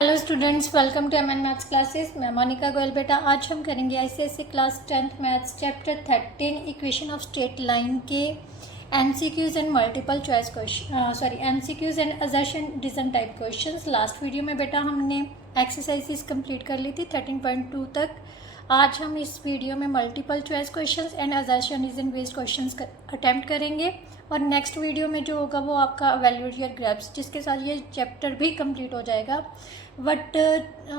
Hello students, welcome to MN maths classes. मैं मोनिका गोयल। बेटा आज हम करेंगे ICSE class 10th maths chapter 13 equation of straight line के MCQs and multiple choice question MCQs and assertion reason type questions. Last video में बेटा हमने exercises complete कर ली थी 13.2 तक। आज हम इस वीडियो में multiple choice questions and assertion reason based questions attempt करेंगे और नेक्स्ट वीडियो में जो होगा वो आपका इवैल्यूएट योर ग्रेप्स, जिसके साथ ये चैप्टर भी कंप्लीट हो जाएगा। बट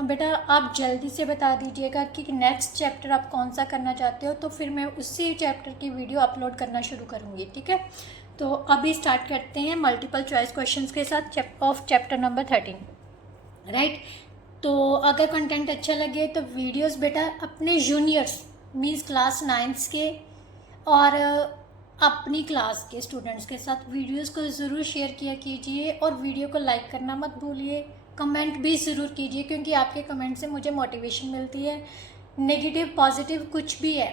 बेटा आप जल्दी से बता दीजिएगा कि नेक्स्ट चैप्टर आप कौन सा करना चाहते हो, तो फिर मैं उसी चैप्टर की वीडियो अपलोड करना शुरू करूँगी। ठीक है, तो अभी स्टार्ट करते हैं मल्टीपल चॉइस क्वेश्चंस के साथ ऑफ चैप्टर नंबर 13। राइट, तो अगर कंटेंट अच्छा लगे तो वीडियोस बेटा अपने जूनियर्स मीन्स क्लास 9 के और अपनी क्लास के स्टूडेंट्स के साथ वीडियोस को ज़रूर शेयर किया कीजिए और वीडियो को लाइक करना मत भूलिए। कमेंट भी ज़रूर कीजिए क्योंकि आपके कमेंट से मुझे मोटिवेशन मिलती है। नेगेटिव पॉजिटिव कुछ भी है।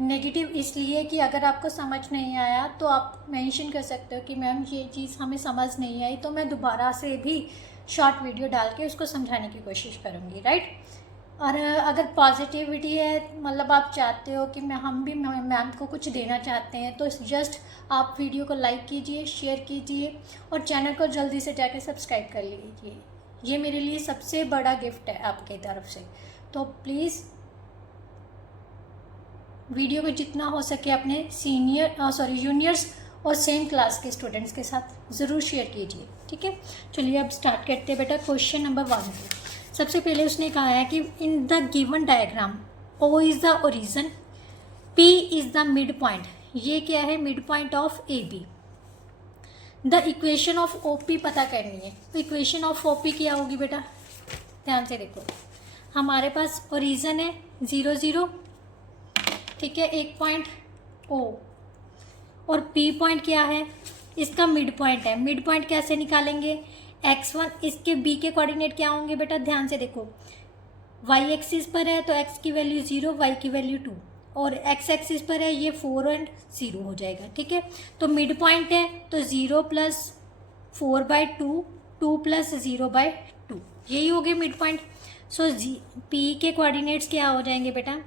नेगेटिव इसलिए कि अगर आपको समझ नहीं आया तो आप मेंशन कर सकते हो कि मैम ये चीज़ हमें समझ नहीं आई, तो मैं दोबारा से भी शॉर्ट वीडियो डाल के उसको समझाने की कोशिश करूँगी। राइट, और अगर पॉजिटिविटी है मतलब आप चाहते हो कि हम भी मैम को कुछ देना चाहते हैं, तो जस्ट आप वीडियो को लाइक कीजिए, शेयर कीजिए और चैनल को जल्दी से जाके सब्सक्राइब कर लीजिए। ये मेरे लिए सबसे बड़ा गिफ्ट है आपकी तरफ से। तो प्लीज़ वीडियो को जितना हो सके अपने जूनियर्स और सेम क्लास के स्टूडेंट्स के साथ ज़रूर शेयर कीजिए। ठीक है, चलिए अब स्टार्ट करते हैं बेटा क्वेश्चन नंबर 1 से। सबसे पहले उसने कहा है कि in the given diagram O is the origin, P is the mid point. ये क्या है? Mid point of AB। The equation of OP पता करनी है। तो इक्वेशन ऑफ OP क्या होगी बेटा? ध्यान से देखो, हमारे पास ओरिजन है 0 0, ठीक है, एक पॉइंट O, और P पॉइंट क्या है? इसका मिड पॉइंट है। मिड पॉइंट कैसे निकालेंगे? x1, इसके b के कोऑर्डिनेट क्या होंगे बेटा? ध्यान से देखो, y एक्सिस पर है तो x की वैल्यू 0, y की वैल्यू 2, और x एक्सिस पर है ये 4 और 0 हो जाएगा। ठीक है, तो मिड पॉइंट है तो 0 + 4/2, 2 + 0/2, यही हो गए मिड पॉइंट। सो p के कोऑर्डिनेट्स क्या हो जाएंगे बेटा?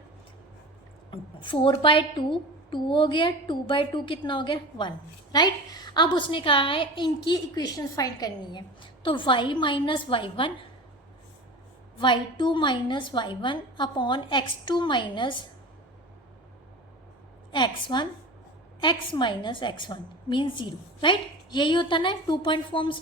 4/2, 2 हो गया, 2/2 कितना हो गया? 1। राइट, अब उसने कहा है इनकी इक्वेशन फाइंड करनी है। तो y - y1, y2 - y1 upon x2 - x1, x - x1 means 0। Right, यही होता ना 2 point forms.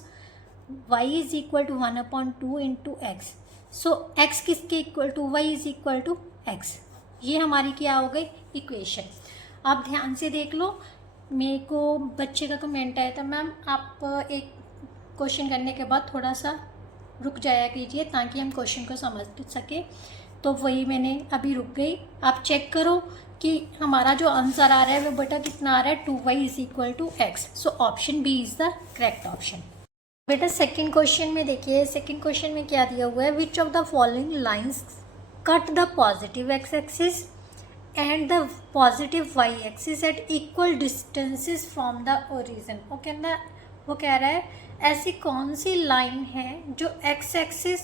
y is equal to 1/2 into x. So x किसके equal to? y is equal to x। ये हमारी क्या हो गई? इक्वेशन। आप ध्यान से देख लो, मेरे को बच्चे का कमेंट आया था, मैम आप एक क्वेश्चन करने के बाद थोड़ा सा रुक जाया कीजिए ताकि हम क्वेश्चन को समझ सके। तो वही मैंने अभी रुक गई। आप चेक करो कि हमारा जो आंसर आ रहा है वो बेटा कितना आ रहा है? 2y is equal to x। So option B is the correct option. बेटा सेकंड क्वेश्चन में देखिए, सेकंड क्वेश्चन में क्या दिया हुआ है? Which of the following lines cut the positive x axis and the positive y axis at equal distances from the origin। वो कह रहा है ऐसी कौन सी लाइन है जो x एक्सिस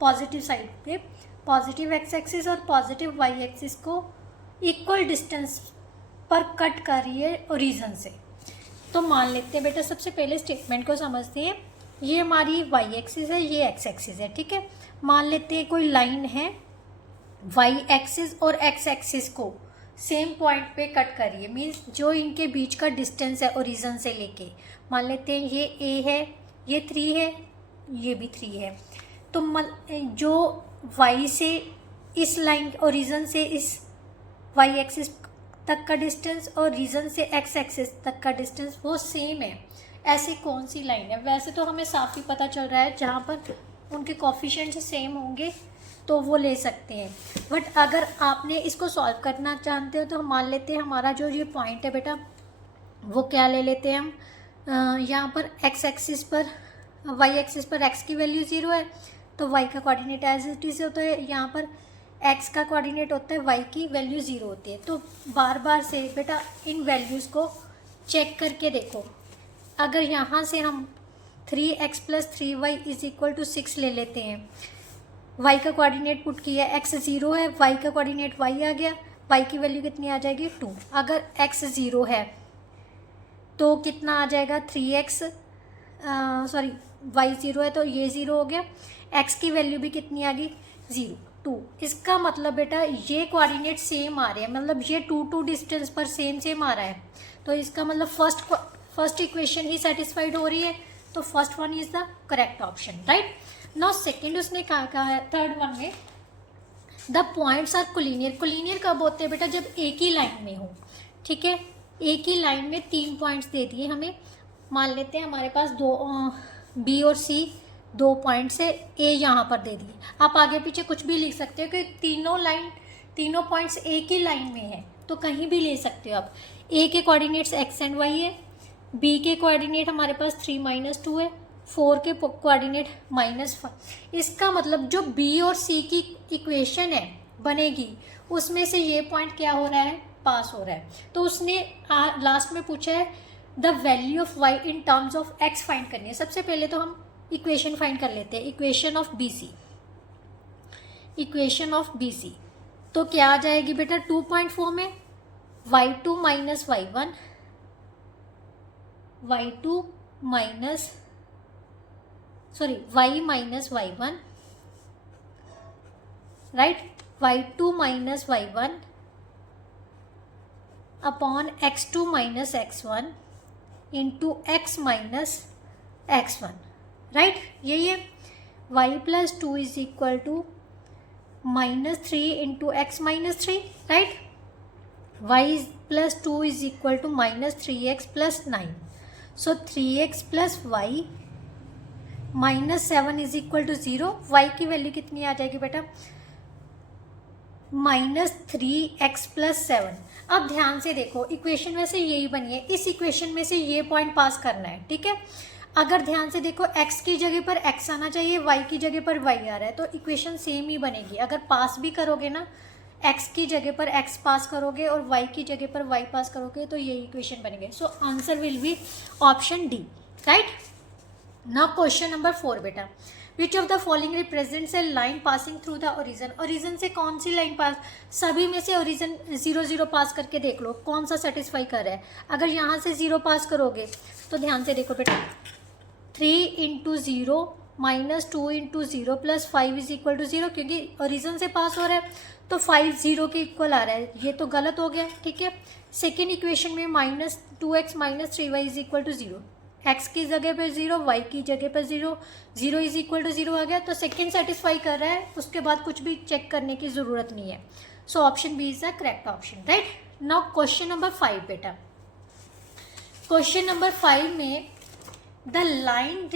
पॉजिटिव साइड पे, पॉजिटिव x एक्सिस और पॉजिटिव y एक्सिस को इक्वल डिस्टेंस पर कट कर रही है ओरिजिन से। तो मान लेते हैं बेटा, सबसे पहले स्टेटमेंट को समझते हैं। ये हमारी y एक्सिस है, ये x एक्सिस है। ठीक है, मान लेते हैं कोई लाइन है y एक्सिस और x एक्सिस को सेम पॉइंट पे कट करिए, मीन्स जो इनके बीच का डिस्टेंस है ओरिजिन से लेके। मान लेते हैं ये a है, ये 3 है, ये भी 3 है। तो जो y से इस लाइन ओरिजिन से इस y एक्सिस तक का डिस्टेंस और रीजन से x एक्सिस तक का डिस्टेंस वो सेम है। ऐसी कौन सी लाइन है? वैसे तो हमें साफ ही पता चल रहा है जहाँ पर उनके कोफिशिएंट सेम होंगे तो वो ले सकते हैं। बट अगर आपने इसको सॉल्व करना चाहते हो तो हम मान लेते हैं हमारा जो ये पॉइंट है बेटा वो क्या ले लेते हैं हम, यहाँ पर x एक्सिस पर, y एक्सिस पर x की वैल्यू 0 है तो y का कोऑर्डिनेट एज इट इज होता है, यहाँ पर x का कोऑर्डिनेट होता है, y की वैल्यू 0 होती है। तो बार बार से बेटा इन वैल्यूज़ को चेक करके देखो। अगर यहाँ से हम 3x plus 3y is equal to 6 ले लेते हैं। y का कोऑर्डिनेट पुट किया, x 0 है, y का कोऑर्डिनेट y आ गया, y की वैल्यू कितनी आ जाएगी 2। अगर x 0 है तो कितना आ जाएगा 3x, सॉरी y 0 है तो ये 0 हो गया, x की वैल्यू भी कितनी आ गई 0 2। इसका मतलब बेटा ये कोऑर्डिनेट सेम आ रहे हैं, मतलब ये 2 डिस्टेंस पर सेम आ रहा है, तो इसका मतलब फर्स्ट इक्वेशन ही सेटिस्फाइड हो रही है, तो first one is the correct option, right. Now second उसने कहा है थर्ड वन में the points are collinear. Collinear कब होते हैं बेटा, जब एक ही लाइन में हो, ठीक है। एक ही लाइन में 3 पॉइंट्स दे दिए हमें, मान लेते हैं हमारे पास बी और सी 2 पॉइंट्स है, ए यहाँ पर दे दिए। आप आगे पीछे कुछ भी लिख सकते हो कि तीनों पॉइंट्स एक ही लाइन में है, तो कहीं भी ले सकते हो आप। ए के कोऑर्डिनेट्स एक्स एंड वाई है, बी के कोऑर्डिनेट हमारे पास 3 - 2 है, 4 के कोऑर्डिनेट -5। इसका मतलब जो बी और सी की इक्वेशन है बनेगी, उसमें से ये पॉइंट क्या हो रहा है, पास हो रहा है। तो उसने लास्ट में पूछा है the value of y in terms of x find करनी है। सबसे पहले तो हम इक्वेशन फाइंड कर लेते हैं, इक्वेशन ऑफ बी सी। तो क्या आ जाएगी बेटा 2 पॉइंट फॉर्म में y2 - y1, y - y1, right, y2 - y1 upon x2 - x1 into x - x1, right. यही है y + 2 is equal to -3 into x - 3, right. y + 2 is equal to -3x + 9, so 3x + y -7 is equal to 0। y की value कितनी आ जाएगी बेटा -3x + 7। अब ध्यान से देखो, इक्वेशन वैसे यही बनी है, इस इक्वेशन में से ये पॉइंट पास करना है, ठीक है। अगर ध्यान से देखो x की जगह पर x आना चाहिए, y की जगह पर y आ रहा है, तो इक्वेशन सेम ही बनेगी। अगर पास भी करोगे ना, x की जगह पर x पास करोगे और y की जगह पर y पास करोगे, तो ये इक्वेशन बनेगी। So answer will be option D, right. Now question number 4 बेटा, विच of the following represents A line passing through the origin. Origin से कौन सी लाइन पास, सभी में से ओरिजन 0 0 पास करके देख लो कौन सा सेटिस्फाई कर रहा है। अगर यहाँ से 0 पास करोगे तो ध्यान से देखो बेटा 3 × 0 - 2 × 0 + 5 इज इक्वल टू 0, क्योंकि ओरिजन से पास हो रहा है तो 5 0 के इक्वल आ रहा है, ये तो गलत हो गया, ठीक है। सेकेंड इक्वेशन में -2x - 3y is equal to 0, x की जगह पर 0, y की जगह पर 0, 0 इज इक्वल टू 0 आ गया, तो सेकेंड सेटिस्फाई कर रहा है, उसके बाद कुछ भी चेक करने की ज़रूरत नहीं है। So option B is the correct option, right. Now question number 5 बेटा, क्वेश्चन नंबर 5 में द लाइन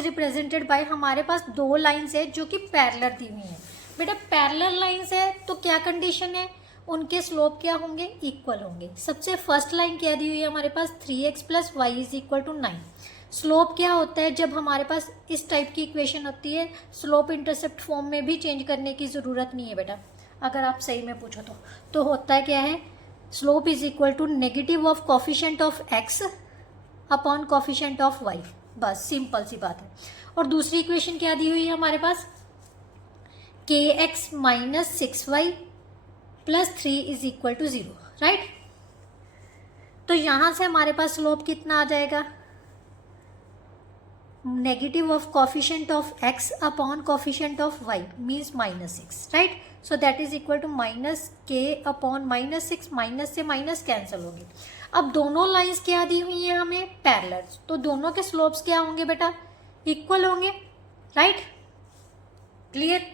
रिप्रेजेंटेड बाय हमारे पास 2 लाइन्स है जो कि पैरेलल दी हुई हैं। बेटा पैरेलल लाइन्स है तो क्या कंडीशन है, उनके स्लोप क्या होंगे, इक्वल होंगे। सबसे फर्स्ट लाइन क्या दी हुई है हमारे पास 3x + y is equal to 9। Slope क्या होता है, जब हमारे पास इस टाइप की इक्वेशन होती है, स्लोप इंटरसेप्ट फॉर्म में भी चेंज करने की ज़रूरत नहीं है बेटा, अगर आप सही में पूछो तो होता है क्या है, slope is equal to negative of coefficient of x upon coefficient of y, बस सिंपल सी बात है। और दूसरी इक्वेशन क्या दी हुई है हमारे पास, kx - 6y + 3 is equal to 0, right. तो यहाँ से हमारे पास स्लोप कितना आ जाएगा, negative of coefficient of x upon coefficient of y means -6, right. So that is equal to -k upon -6, minus से माइनस कैंसिल होगी। अब दोनों लाइंस क्या दी हुई हैं हमें, पैरेलल, तो दोनों के स्लोप्स क्या होंगे बेटा, इक्वल होंगे, राइट, क्लियर।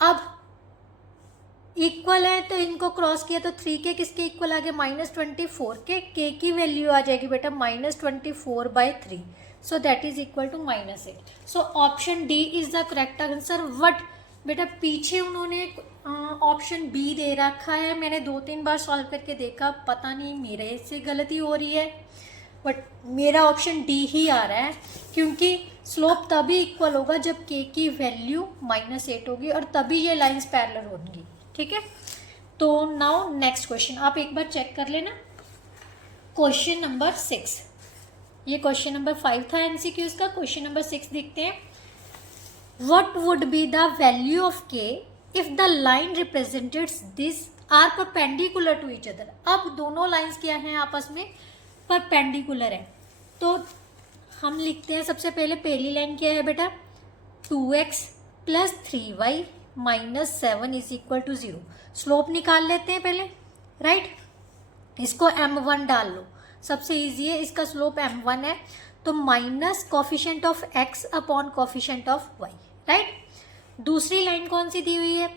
अब इक्वल है तो इनको क्रॉस किया तो 3 के किसके इक्वल आ गए, -24 के, k की वैल्यू आ जाएगी बेटा -24/3, so that is equal to -8। So option D is the correct answer. But बेटा पीछे उन्होंने ऑप्शन बी दे रखा है, मैंने 2-3 बार सॉल्व करके देखा, पता नहीं मेरे से गलती हो रही है, बट मेरा ऑप्शन डी ही आ रहा है, क्योंकि स्लोप तभी इक्वल होगा जब k की वैल्यू -8 होगी और तभी ये लाइंस पैरेलल होंगी, ठीक है। तो नाउ नेक्स्ट क्वेश्चन आप एक बार चेक कर लेना। क्वेश्चन नंबर 6, ये क्वेश्चन नंबर 5 था एमसीक्यूज का। क्वेश्चन नंबर 6 देखते हैं। What would be the value of k if the line represented this are perpendicular to each other. अब दोनों लाइंस क्या हैं, आपस में परपेंडिकुलर है। तो हम लिखते हैं सबसे पहले, पहली लाइन क्या है बेटा, 2x plus 3y minus 7 is equal to 0। Slope निकाल लेते हैं पहले, राइट। इसको m1 डाल लो, सबसे इजी है, इसका स्लोप m1 है। तो minus coefficient of x upon coefficient of y, right. दूसरी लाइन कौन सी दी हुई है,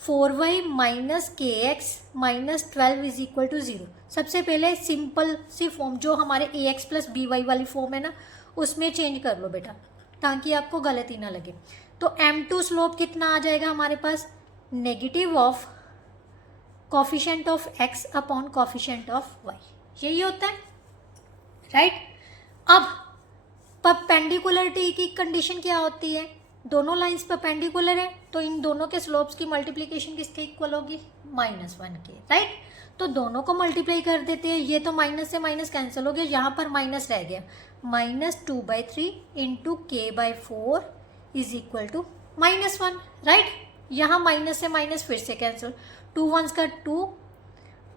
4y minus kx minus 12 is equal to 0। सबसे पहले सिंपल सी फॉर्म जो हमारे ax प्लस by वाली फॉर्म है ना, उसमें चेंज कर लो बेटा, ताकि आपको गलती ना लगे। तो m2 स्लोप कितना आ जाएगा हमारे पास, negative of coefficient of x upon coefficient of y, यही होता है, राइट। अब परपेंडिकुलरिटी की कंडीशन क्या होती है, दोनों लाइंस परपेंडिकुलर है, तो इन दोनों के स्लोप्स की मल्टीप्लिकेशन किसके इक्वल होगी, -1 के, राइट। तो दोनों को मल्टीप्लाई कर देते हैं, ये तो माइनस से माइनस कैंसिल हो गया, यहाँ पर माइनस रह गया, -2/3 into k/4 is equal to -1, right. यहाँ माइनस से माइनस फिर से कैंसिल, 2 1s का 2,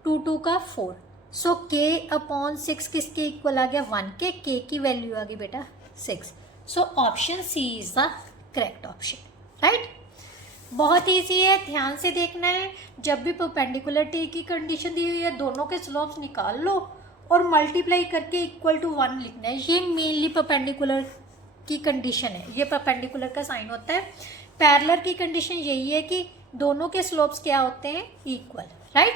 2 2 का 4। सो k अपॉन 6 किसके इक्वल आ गया, 1 के, k की वैल्यू आ गई बेटा 6। So option C is the correct option, right. बहुत ईजी है, ध्यान से देखना है। जब भी परपेंडिकुलरिटी की कंडीशन दी हुई है, दोनों के स्लोप्स निकाल लो और मल्टीप्लाई करके इक्वल टू 1 लिखना है। ये मेनली परपेंडिकुलर की कंडीशन है, ये परपेंडिकुलर का साइन होता है। पैरेलल की कंडीशन यही है कि दोनों के स्लोप्स क्या होते हैं, equal, right.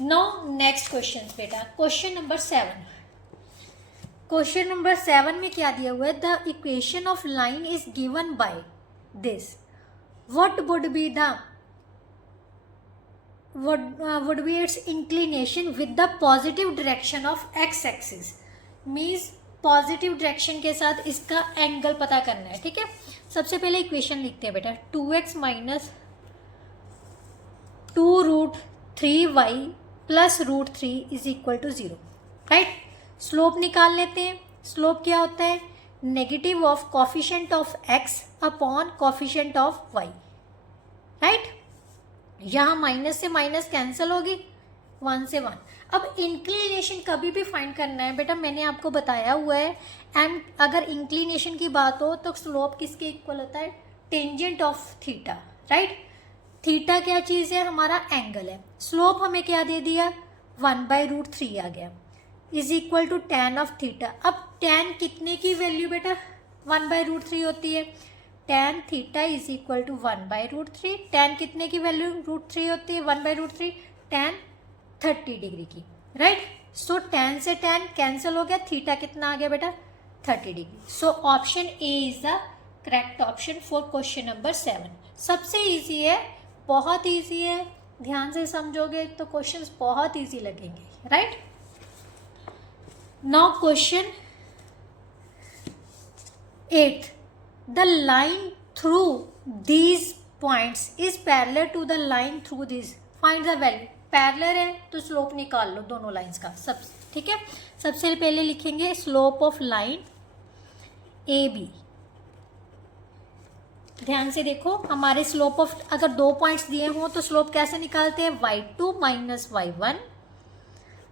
Now next question बेटा, क्वेश्चन नंबर 7। क्वेश्चन नंबर 7 में क्या दिया हुआ है, the equation of line is given by this, what would B it's inclination with the positive direction of x axis. Means positive direction के साथ इसका angle पता करना है, ठीक है। सबसे पहले इक्वेशन लिखते हैं बेटा, 2x minus 2√3y plus √3 is equal to 0, right. Slope निकाल लेते हैं। स्लोप क्या होता है, negative of coefficient of x upon coefficient of y, right. यहाँ माइनस से माइनस कैंसिल होगी, 1 से 1। अब इंक्लिनेशन कभी भी फाइंड करना है बेटा, मैंने आपको बताया हुआ है, एंड अगर इंक्लिनेशन की बात हो तो स्लोप किसके इक्वल होता है, tangent of theta, right. Theta क्या चीज़ है, हमारा एंगल है। स्लोप हमें क्या दे दिया, 1/√3 आ गया, is equal to tan of theta. अब tan कितने की वैल्यू बेटा, 1/√3 होती है, tan theta is equal to 1/√3। tan कितने की वैल्यू √3 होती है, 1/√3, tan 30 डिग्री की, राइट। सो tan से tan कैंसिल हो गया, थीटा कितना आ गया बेटा, 30 degree. So option A is the correct option for question number 7। सबसे इजी है, बहुत इजी है, ध्यान से समझोगे तो क्वेश्चंस बहुत इजी लगेंगे, right. Now question 8, the line through these points is parallel to the line through this, find the value. Parallel है तो स्लोप निकाल लो दोनों लाइंस का, सब ठीक है। सबसे पहले लिखेंगे slope of line A B. ध्यान से देखो, हमारे स्लोप ऑफ, अगर 2 पॉइंट्स दिए हों तो स्लोप कैसे निकालते हैं, y2 minus y1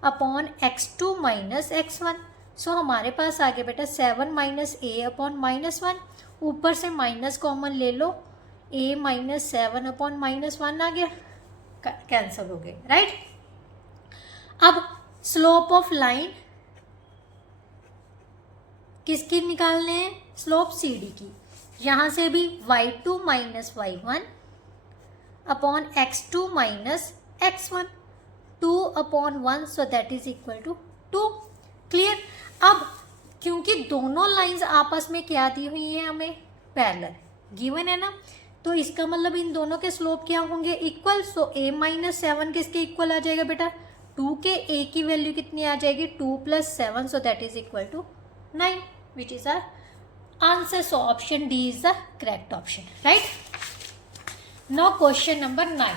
upon x2 minus x1। सो हमारे पास आ गया बेटा 7 माइनस a अपॉन -1, ऊपर से माइनस कॉमन ले लो, a माइनस 7 अपॉन -1 आ गया, कैंसिल हो गए, राइट। अब स्लोप ऑफ लाइन किसकी निकालने हैं, स्लोप सी डी की। यहाँ से भी y2 minus y1 upon x2 minus x1, 2 upon 1, so that is equal to 2। Clear. अब क्योंकि दोनों लाइंस आपस में क्या दी हुई हैं, हमें पैरेलल गिवन है ना, तो इसका मतलब इन दोनों के स्लोप क्या होंगे, इक्वल। सो a माइनस 7 किसके इक्वल आ जाएगा बेटा, 2 के। a की वैल्यू कितनी आ जाएगी, 2 plus 7, so that is equal to 9, which is our answer. So option D is the correct option, right. Now question number 9।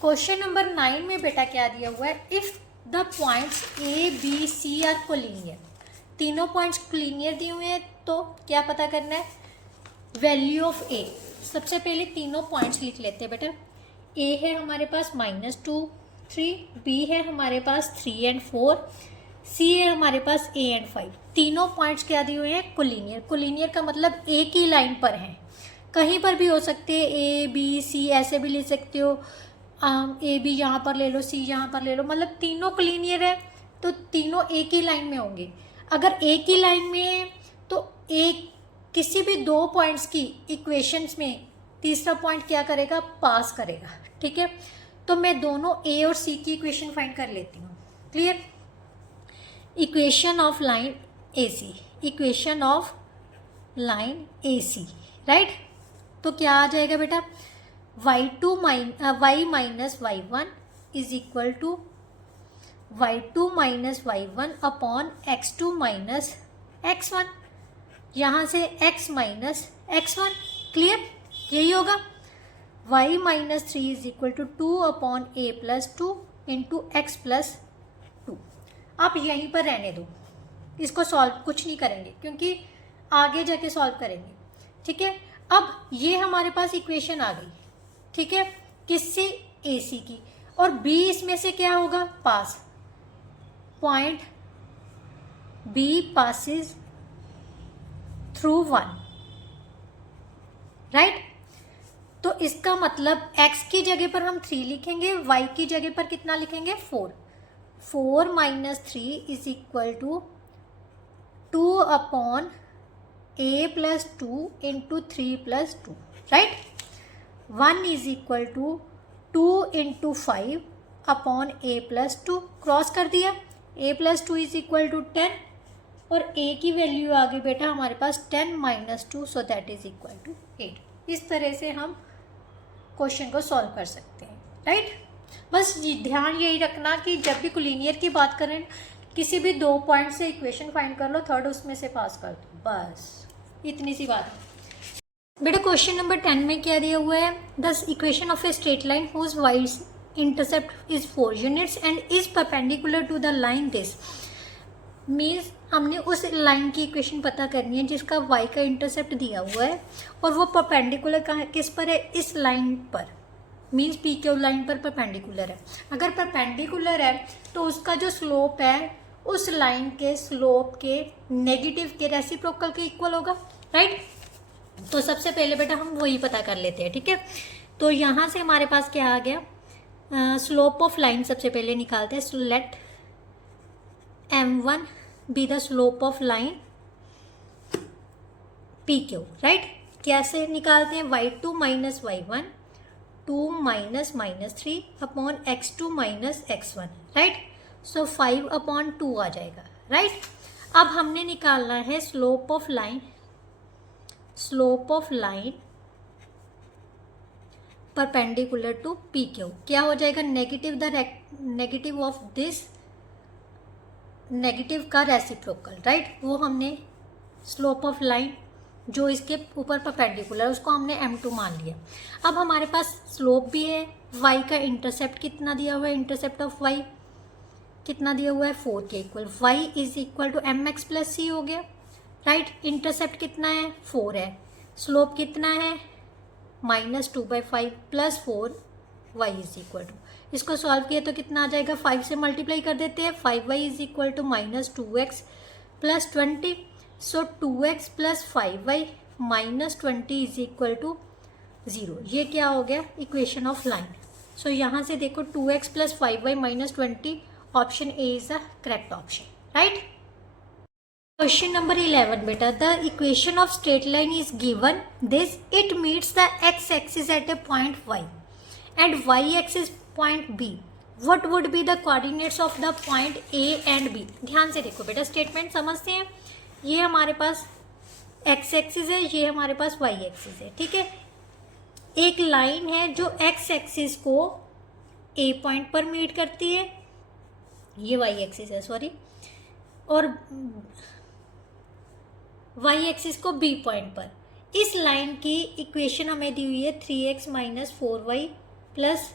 Question number 9 में बेटा क्या दिया हुआ है, if the points A B C are collinear, तीनों points collinear दिए हुए हैं, तो क्या पता करना है, वैल्यू ऑफ ए। सबसे पहले तीनों पॉइंट्स लिख लेते हैं बेटा। ए है हमारे पास -2 3, बी है हमारे पास 3 and 4, सी है हमारे पास ए एंड 5। तीनों पॉइंट्स क्या दिए हुए हैं, कोलिनियर। कोलिनियर का मतलब एक ही लाइन पर हैं, कहीं पर भी हो सकते हैं, ए बी सी ऐसे भी ले सकते हो, ए बी यहाँ पर ले लो, सी यहाँ पर ले लो, मतलब तीनों कोलिनियर है तो तीनों एक ही लाइन में होंगे। अगर एक ही लाइन में है तो एक किसी भी दो पॉइंट्स की इक्वेशंस में तीसरा पॉइंट क्या करेगा, पास करेगा। ठीक है, तो मैं दोनों ए और सी की इक्वेशन फाइंड कर लेती हूँ। Clear, equation of line A C, equation of line A C, right. तो क्या आ जाएगा बेटा, y minus y1 is equal to y2 minus y1 upon x2 minus x1, यहाँ से x माइनस x1। क्लियर, यही होगा। y minus 3 is equal to 2 upon a plus 2 into x plus 2। आप यहीं पर रहने दो, इसको सॉल्व कुछ नहीं करेंगे क्योंकि आगे जाके सॉल्व करेंगे। ठीक है, अब ये हमारे पास इक्वेशन आ गई। ठीक है, किससे, ए सी की, और बी इसमें से क्या होगा, पास, point B passes through 1, right. तो इसका मतलब x की जगह पर हम 3 लिखेंगे, y की जगह पर कितना लिखेंगे, 4। 4 minus 3 is equal to 2 upon a plus 2 into 3 plus 2, right. 1 is equal to 2 into 5 upon a plus 2, cross कर दिया, a plus 2 is equal to 10, और a की वैल्यू आ गई बेटा हमारे पास 10 minus 2, so that is equal to 8। इस तरह से हम क्वेश्चन को सॉल्व कर सकते हैं, राइट। बस ध्यान यही रखना कि जब भी कोलिनियर की बात करें, किसी भी दो पॉइंट से इक्वेशन फाइंड कर लो, थर्ड उसमें से पास कर दो, बस इतनी सी बात है बेटा। क्वेश्चन नंबर 10 में क्या दिया हुआ है, the equation of a straight line whose y intercept is 4 units and is perpendicular to the line this. Means हमने उस लाइन की इक्वेशन पता करनी है जिसका y का इंटरसेप्ट दिया हुआ है और वो परपेंडिकुलर कहाँ किस पर है, इस लाइन पर। मीन्स पी क्यू लाइन पर परपेंडिकुलर है। अगर परपेंडिकुलर है तो उसका जो स्लोप है उस लाइन के स्लोप के नेगेटिव के रेसिप्रोकल के इक्वल होगा, राइट। तो सबसे पहले बेटा हम वही पता कर लेते हैं। ठीक है, तो यहाँ से हमारे पास क्या आ गया, स्लोप ऑफ लाइन सबसे पहले निकालते हैं। Let m1 be the slope of line P Q, right. कैसे निकालते हैं, y2 minus y1 2 minus -3 upon x2 minus x1, right. So 5 upon 2 आ जाएगा, राइट। अब हमने निकालना है slope of line, slope of line perpendicular to P Q. क्या हो जाएगा, negative the negative of this, negative का रेसिप्रोकल, राइट। वो हमने स्लोप ऑफ लाइन जो इसके ऊपर परपेंडिकुलर उसको हमने m2 मान लिया। अब हमारे पास स्लोप भी है, y का इंटरसेप्ट कितना दिया हुआ है, इंटरसेप्ट ऑफ y कितना दिया हुआ है, 4 के equal. y is equal to mx plus c हो गया, राइट। इंटरसेप्ट कितना है, 4 है। स्लोप कितना है, -2/5 plus 4, y is equal to, इसको सॉल्व किया तो कितना आ जाएगा, 5 से मल्टीप्लाई कर देते हैं, 5y is equal to -2x plus 20। So 2x plus 5y minus 20 is equal to 0। ये क्या हो गया, इक्वेशन ऑफ लाइन। सो यहाँ से देखो 2x plus 5y minus 20, option A is the correct option, right. Question number 11 बेटा, the equation of straight line is given this, it meets the x axis at A point y and y axis point b। What would be the coordinates of the point a and b। ध्यान से देखो बेटा, statement समझते हैं। ये हमारे पास x axis है, ये हमारे पास y एक्सिस है, ठीक है। एक लाइन है जो x एक्सिस को a पॉइंट पर मीट करती है, ये y एक्सिस है सॉरी, और y एक्सिस को b पॉइंट पर। इस लाइन की इक्वेशन हमें दी हुई है 3x minus 4y plus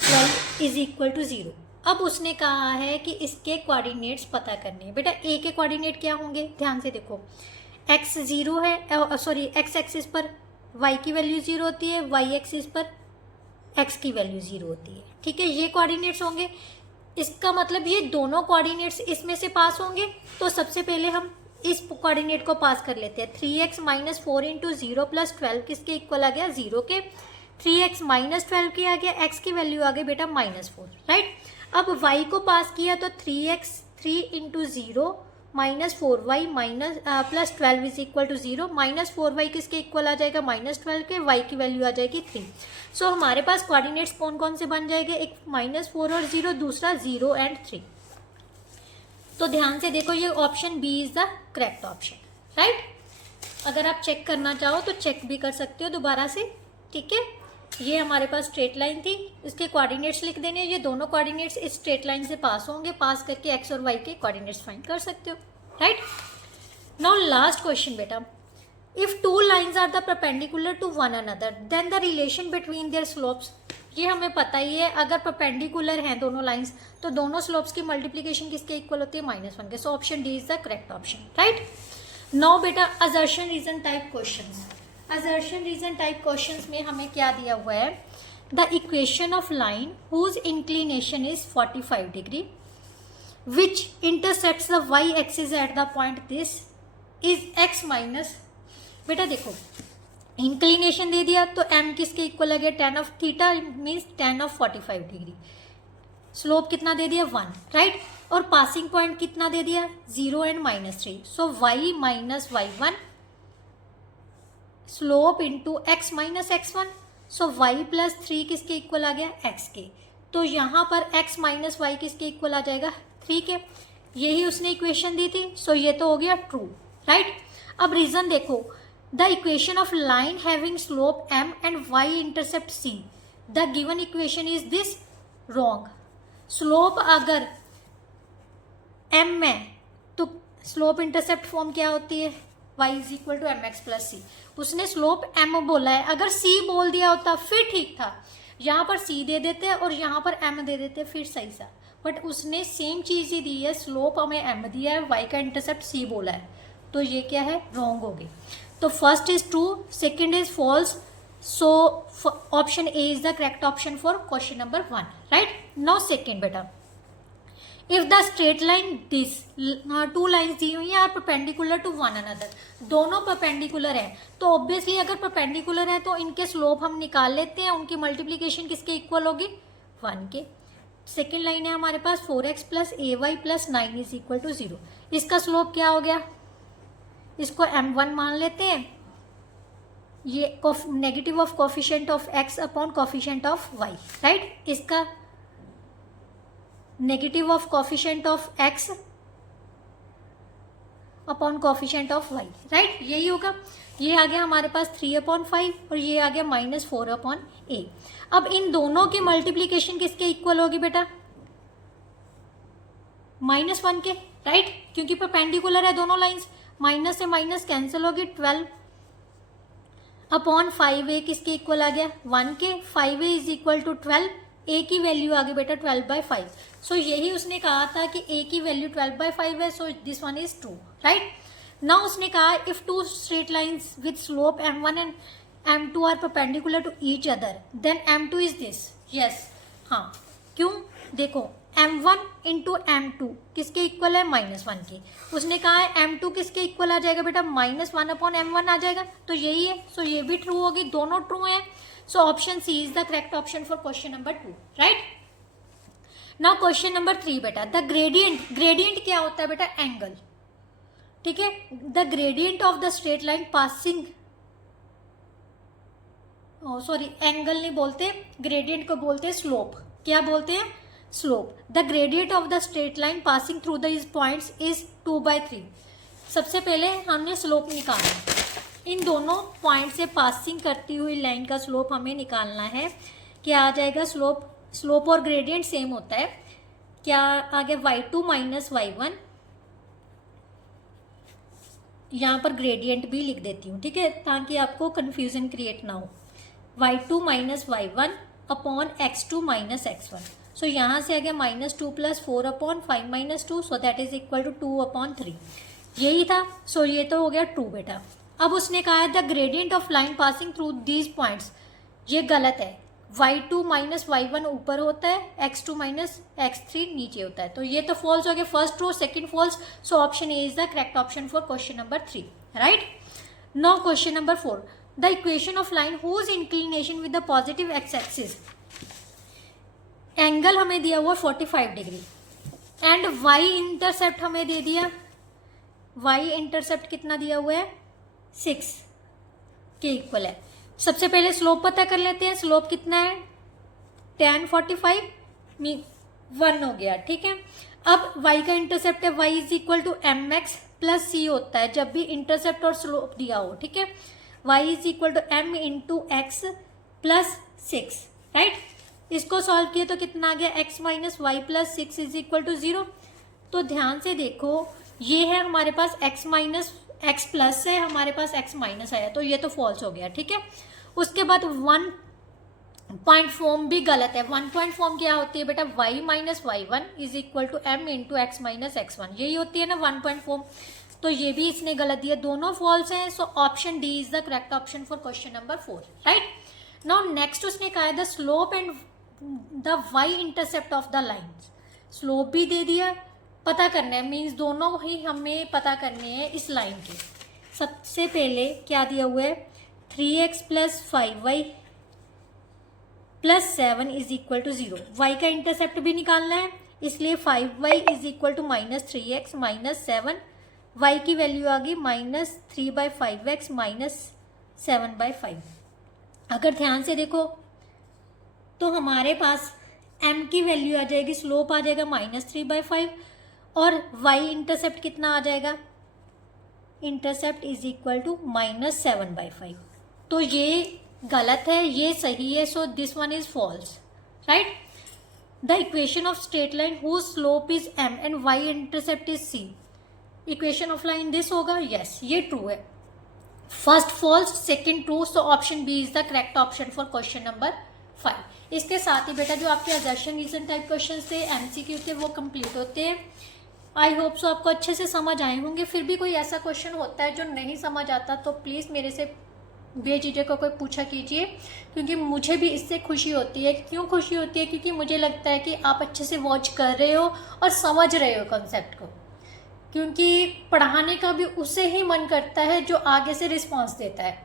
12 is equal to 0। अब उसने कहा है कि इसके कोऑर्डिनेट्स पता करने हैं। बेटा ए के कोऑर्डिनेट क्या होंगे, ध्यान से देखो, एक्स 0 है, सॉरी एक्स एक्सिस पर वाई की वैल्यू 0 होती है, वाई एक्सिस पर एक्स की वैल्यू 0 होती है। ठीक है, ये कोऑर्डिनेट्स होंगे। इसका मतलब ये दोनों कोऑर्डिनेट्स इसमें से पास होंगे। तो सबसे पहले हम इस कोऑर्डिनेट को पास कर लेते हैं। 3x माइनस 4 इंटू 0 प्लस 12 किसके इक्वल आ गया, 0 के। 3x माइनस 12 की आ गया, x की वैल्यू आ गई बेटा -4, राइट। अब y को पास किया तो 3x 3 into 0 minus 4y minus plus 12 is equal to 0। Minus 4y किसके इक्वल आ जाएगा, -12 के, y की वैल्यू आ जाएगी 3। सो हमारे पास कोऑर्डिनेट्स कौन कौन से बन जाएंगे, एक -4 और 0, दूसरा 0 एंड 3। तो ध्यान से देखो, ये option B is the correct option, right. अगर आप चेक करना चाहो तो चेक भी कर सकते हो दोबारा से। ठीक है, ये हमारे पास स्ट्रेट लाइन थी, इसके कोऑर्डिनेट्स लिख देने। ये दोनों कोऑर्डिनेट्स इस स्ट्रेट लाइन से पास होंगे, पास करके एक्स और वाई के कोऑर्डिनेट्स फाइंड कर सकते हो, राइट। नाउ लास्ट क्वेश्चन बेटा, if two lines are the perpendicular to one another then the relation between their slopes. ये हमें पता ही है, अगर परपेंडिकुलर हैं दोनों लाइंस तो दोनों स्लोप्स की मल्टीप्लिकेशन किसके इक्वल होती है, -1 के। So option D is the correct option, right. Now बेटा assertion reason type questions. Assertion reason type questions में हमें क्या दिया हुआ है, the equation of line whose inclination is 45 degree which intersects the y axis at the point this is x minus. बेटा देखो, inclination दे दिया तो m किसके इक्वल आ गया, tan of theta means tan of 45 degree. Slope कितना दे दिया, 1, right. और पासिंग पॉइंट कितना दे दिया, 0 and -3। So y minus y1 slope into x minus x1। So y plus 3 किसके इक्वल आ गया, x के। तो यहाँ पर x माइनस y किसके इक्वल आ जाएगा, 3 के। यही उसने इक्वेशन दी थी, सो ये तो हो गया ट्रू, राइट। अब रीजन देखो, the equation of line having slope m and y intercept c, the given equation is this, wrong. Slope अगर m में तो स्लोप इंटरसेप्ट फॉर्म क्या होती है, y is equal to mx plus c। उसने slope m बोला है, अगर c बोल दिया होता फिर ठीक था, यहाँ पर c दे देते और यहाँ पर m दे देते फिर सही था। बट उसने सेम चीज़ ही दी है, स्लोप हमें m दिया है, y का इंटरसेप्ट c बोला है, तो ये क्या है, रॉन्ग हो गई। तो first is true, second is false. So option A is the correct option for question number 1, right. Now second बेटा, if the straight line this, two lines दी हुई हैं are perpendicular to one another, दोनों perpendicular हैं, तो obviously अगर perpendicular है तो इनके स्लोप हम निकाल लेते हैं, उनकी मल्टीप्लीकेशन किसके इक्वल होगी, 1 के। सेकेंड लाइन है हमारे पास 4x plus ay plus 9 is equal to 0। इसका स्लोप क्या हो गया, इसको m1 मान लेते हैं, ये negative of coefficient of x upon coefficient of y, right. इसका negative of coefficient of x upon coefficient of y, right, यही होगा। ये आ गया हमारे पास 3/5 और ये आ गया -4/a। अब इन दोनों की मल्टीप्लीकेशन किसके इक्वल होगी बेटा, -1 के, राइट, क्योंकि परपेंडिकुलर है दोनों लाइंस। माइनस से माइनस कैंसिल होगी, 12/5a किसके इक्वल आ गया, 1 के। 5a is equal to 12, a की वैल्यू आ गई बेटा 12/5। सो यही उसने कहा था कि a की वैल्यू 12/5 है, so this one is true, right. Now उसने कहा if two straight lines with slope m1 and m2 are perpendicular to each other then m2 is this, yes, हाँ, क्यों, देखो m1 इंटू m2 किसके equal है, -1 के। उसने कहा है m2 किसके इक्वल आ जाएगा बेटा, -1/m1 आ जाएगा, तो यही है। सो ये भी ट्रू होगी, दोनों ट्रू हैं। So option C is the correct option for question number 2, right. Now question number 3 बेटा, द ग्रेडियंट, ग्रेडियंट क्या होता है बेटा, एंगल, ठीक है। The gradient of the straight line passing, sorry angle नहीं बोलते, ग्रेडियंट को बोलते हैं स्लोप। क्या बोलते हैं, slope. The gradient of the straight line passing through this points is 2/3। सबसे पहले हमने स्लोप निकालना, इन दोनों पॉइंट से पासिंग करती हुई लाइन का स्लोप हमें निकालना है। क्या आ जाएगा, स्लोप, स्लोप और ग्रेडियंट सेम होता है। क्या आ गया, y2 माइनस y1, यहाँ पर ग्रेडियंट भी लिख देती हूँ, ठीक है, ताकि आपको कंफ्यूजन क्रिएट ना हो। y2 minus y1 upon x2 minus x1। सो यहाँ से आ गया -2 + 4/5 - 2, so that is equal to 2/3। यही था। सो ये तो हो गया ट्रू बेटा। अब उसने कहा है the gradient of line passing through these points, ये गलत है। y2 - y1 ऊपर होता है, x2 - x3 नीचे होता है। तो ये तो फॉल्स हो गया, first true second false. So option A is the correct option for question number 3, right. Now question number 4, the equation of line whose inclination with the positive x axis, angle हमें दिया हुआ 45 degree and y intercept हमें दे दिया, y intercept कितना दिया हुआ है 6 के इक्वल है। सबसे पहले स्लोप पता कर लेते हैं। स्लोप कितना है tan 45 1 हो गया, ठीक है। अब y का इंटरसेप्ट है, y is equal to mx plus c होता है जब भी इंटरसेप्ट और स्लोप दिया हो, ठीक है। y is equal to m into x plus 6, right. इसको सॉल्व किए तो कितना आ गया x - y plus 6 is equal to 0। तो ध्यान से देखो, ये है हमारे पास x प्लस है, हमारे पास x माइनस आया, तो ये तो फॉल्स हो गया, ठीक है। उसके बाद 1 पॉइंट फॉर्म भी गलत है। 1 पॉइंट फॉर्म क्या होती है बेटा, y - y1 is equal to m into x minus x1, यही होती है ना 1 पॉइंट फॉर्म। तो ये भी इसने गलत दिया, दोनों फॉल्स हैं। So option D is the correct option for question number 4, right. Now next उसने कहा है the slope and the y intercept of the line, slope भी दे दिया, पता करना है, मीन्स दोनों ही हमें पता करने हैं इस लाइन के। सबसे पहले क्या दिया हुआ है 3x plus 5y plus 7 is equal to 0। y का इंटरसेप्ट भी निकालना है, इसलिए 5y is equal to -3x - 7, y की वैल्यू आ गई -3/5x - 7/5। अगर ध्यान से देखो तो हमारे पास m की वैल्यू आ जाएगी, स्लोप आ जाएगा -3/5 और y इंटरसेप्ट कितना आ जाएगा, इंटरसेप्ट इज इक्वल टू -7/5। तो ये गलत है, ये सही है। So this one is false, right. The equation of straight line whose slope is m and y intercept is c, equation of line this होगा, यस ये ट्रू है। First false second true, so option B is the correct option for question number 5। इसके साथ ही बेटा जो आपके assertion reason type question थे, MCQ थे, वो कंप्लीट होते हैं। आई होप सो आपको अच्छे से समझ आए होंगे। फिर भी कोई ऐसा क्वेश्चन होता है जो नहीं समझ आता तो प्लीज़ मेरे से बेझिझक कोई पूछा कीजिए, क्योंकि मुझे भी इससे खुशी होती है। क्यों खुशी होती है, क्योंकि मुझे लगता है कि आप अच्छे से वॉच कर रहे हो और समझ रहे हो कॉन्सेप्ट को, क्योंकि पढ़ाने का भी उससे ही मन करता है जो आगे से रिस्पॉन्स देता है।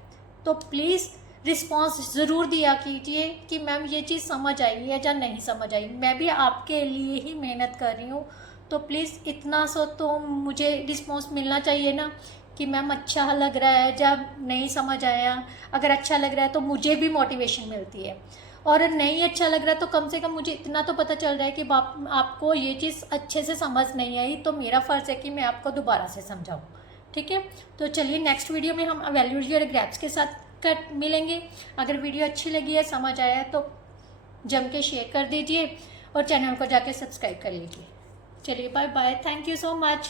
तो प्लीज़ रिस्पॉन्स ज़रूर दिया कीजिए कि मैम ये चीज़ समझ आई है या नहीं समझ आई। मैं भी आपके लिए ही मेहनत कर रही हूँ, तो प्लीज़ इतना सो तो मुझे रिस्पॉन्स मिलना चाहिए ना कि मैम अच्छा लग रहा है, जब नहीं समझ आया। अगर अच्छा लग रहा है तो मुझे भी मोटिवेशन मिलती है, और नहीं अच्छा लग रहा है तो कम से कम मुझे इतना तो पता चल रहा है कि आपको ये चीज़ अच्छे से समझ नहीं आई, तो मेरा फ़र्ज़ है कि मैं आपको दोबारा से समझाऊँ, ठीक है। तो चलिए नेक्स्ट वीडियो में हम वैल्यूज और ग्राफ्स के साथ मिलेंगे। अगर वीडियो अच्छी लगी है, समझ आया है, तो जम के शेयर कर दीजिए और चैनल को जाके सब्सक्राइब कर लीजिए। चलिए bye bye, thank you so much.